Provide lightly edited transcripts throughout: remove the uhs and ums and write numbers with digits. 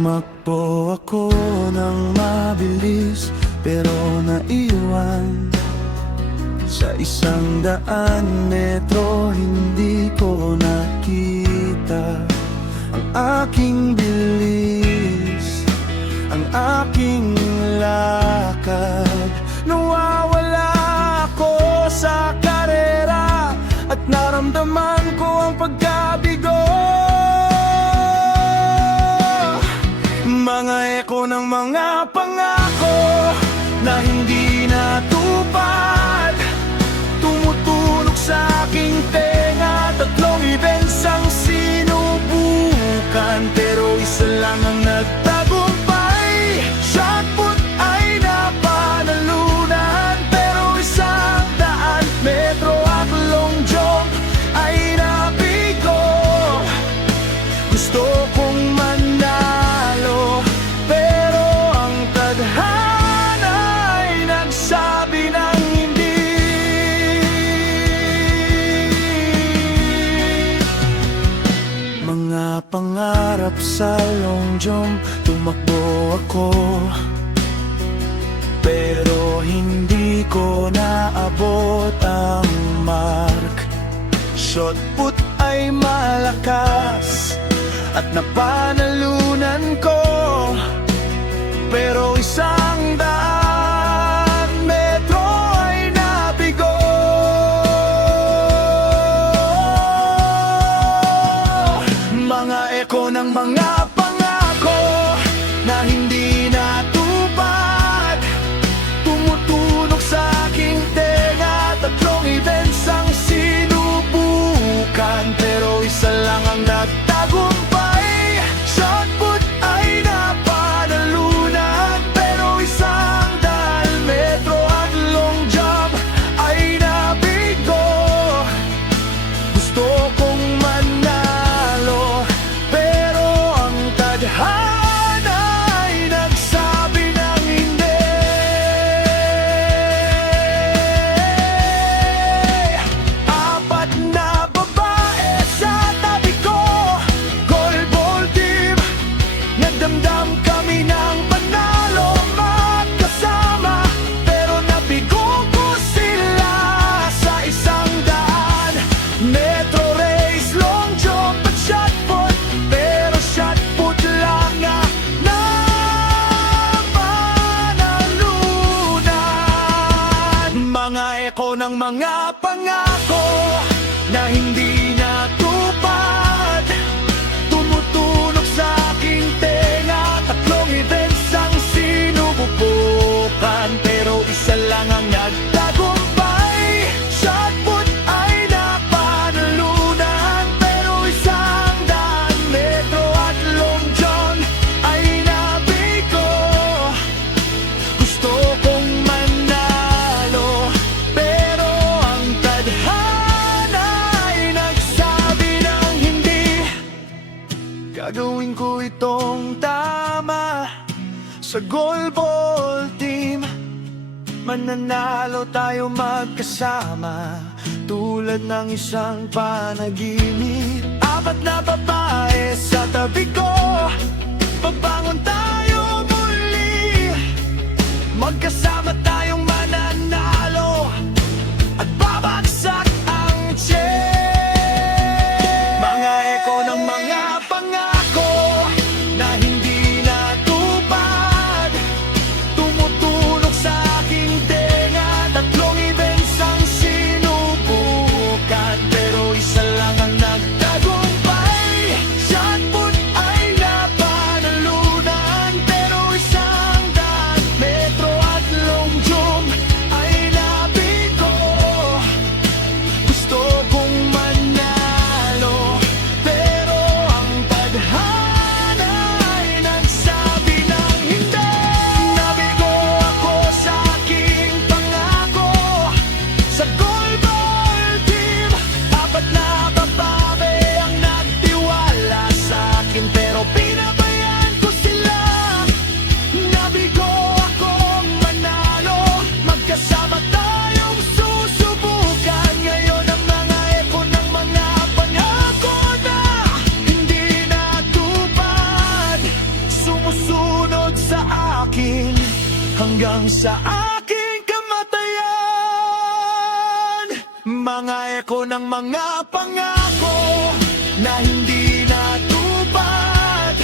Tumakbo ako ng mabilis pero naiwan sa 100 metro. Hindi ko nakita ang aking bilis, ang aking lakad. Nawawala ako sa karera at naramdaman ko ang pagkabigo. Mga eko ng mga pangako na hindi natupad, tumutunog sa aking tenga. 3 events ang sinubukan, pero isa lang ang nagtagumpay. Shot put ay napanalunan, pero 100 metro at long jump ay nabigo. Gusto kong manalo, pero ang tadhana ay nagsabi ng hindi. Mga pangarap sa long jump, tumakbo ako, pero hindi ko naabot ang mark. Shot put ay malakas at napanalunan ko, pero 100 metro ay nabigo. Mga eko ng mga pangako na hindi natupad, tumutunog sa aking tenga. 3 events ang sinubukan, pero isa lang ang nagtagumpay. Shot put ay napanalunan, pero 100 metro at long jump ay nabigo. Gusto kong manalo, pero ang tadhana ay nagsabi ng hindi. Apat na babae sa tabi ko, goal ball team. Nagdamdam kami ng panalo magkasama, pero nabigo ko sila sa 100 metro race, long jump at shot put. Pero shot put lang nga napanalunan. Mga eko ng mga pangako na hindi natupad, tumutunog sa aking tenga. 3 events ang sinubukan, pero isa lang ang nagtagumpay. Shot put ay napanalunan, pero 100 metro at long jump ay nabigo. Gusto kong manalo, pero ang tadhana ay nagsabi ng hindi. Gagawin ko itong tama sa goal ball team. Mananalo tayo magkasama, tulad ng isang panaginip. 4 na babae sa tabi ko, babangon tayo muli. Magkasama tayong mananalo at babagsak ang tiyan. Mga eko ng mga pangako na hindi natupad, tumutunog sa aking tenga. 3 events ang sinubukan, pero isa lang ang nagtagumpay. Shot put ay napanalunan, sumusunod sa akin hanggang sa aking kamatayan. Mga eko ng mga pangako na hindi natupad,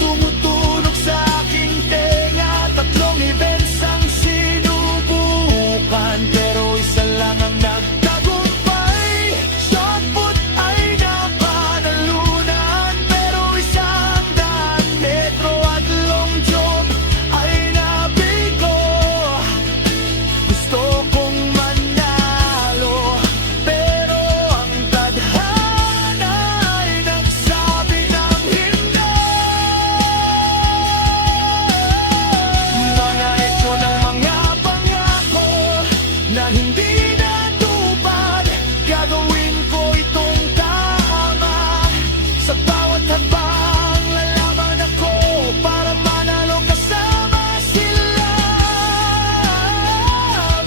tumutunog sa aking tenga. Tatlong events ang sinubukan, pero isa lang ang nagtagumpay. Shot put ay napanalunan, pero 100 metro at long jump ay nabigo. Gusto kong manalo, pero ang tadhana ay nagsabi ng hindi. Mga eko ng mga pangako na hindi natupad, gagawin ko itong tama. Sa bawat habang lalaban ako para manalo kasama sila.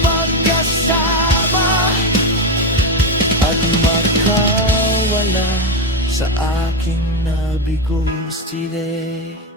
Magkasama at makawala sa aking nabigong stile.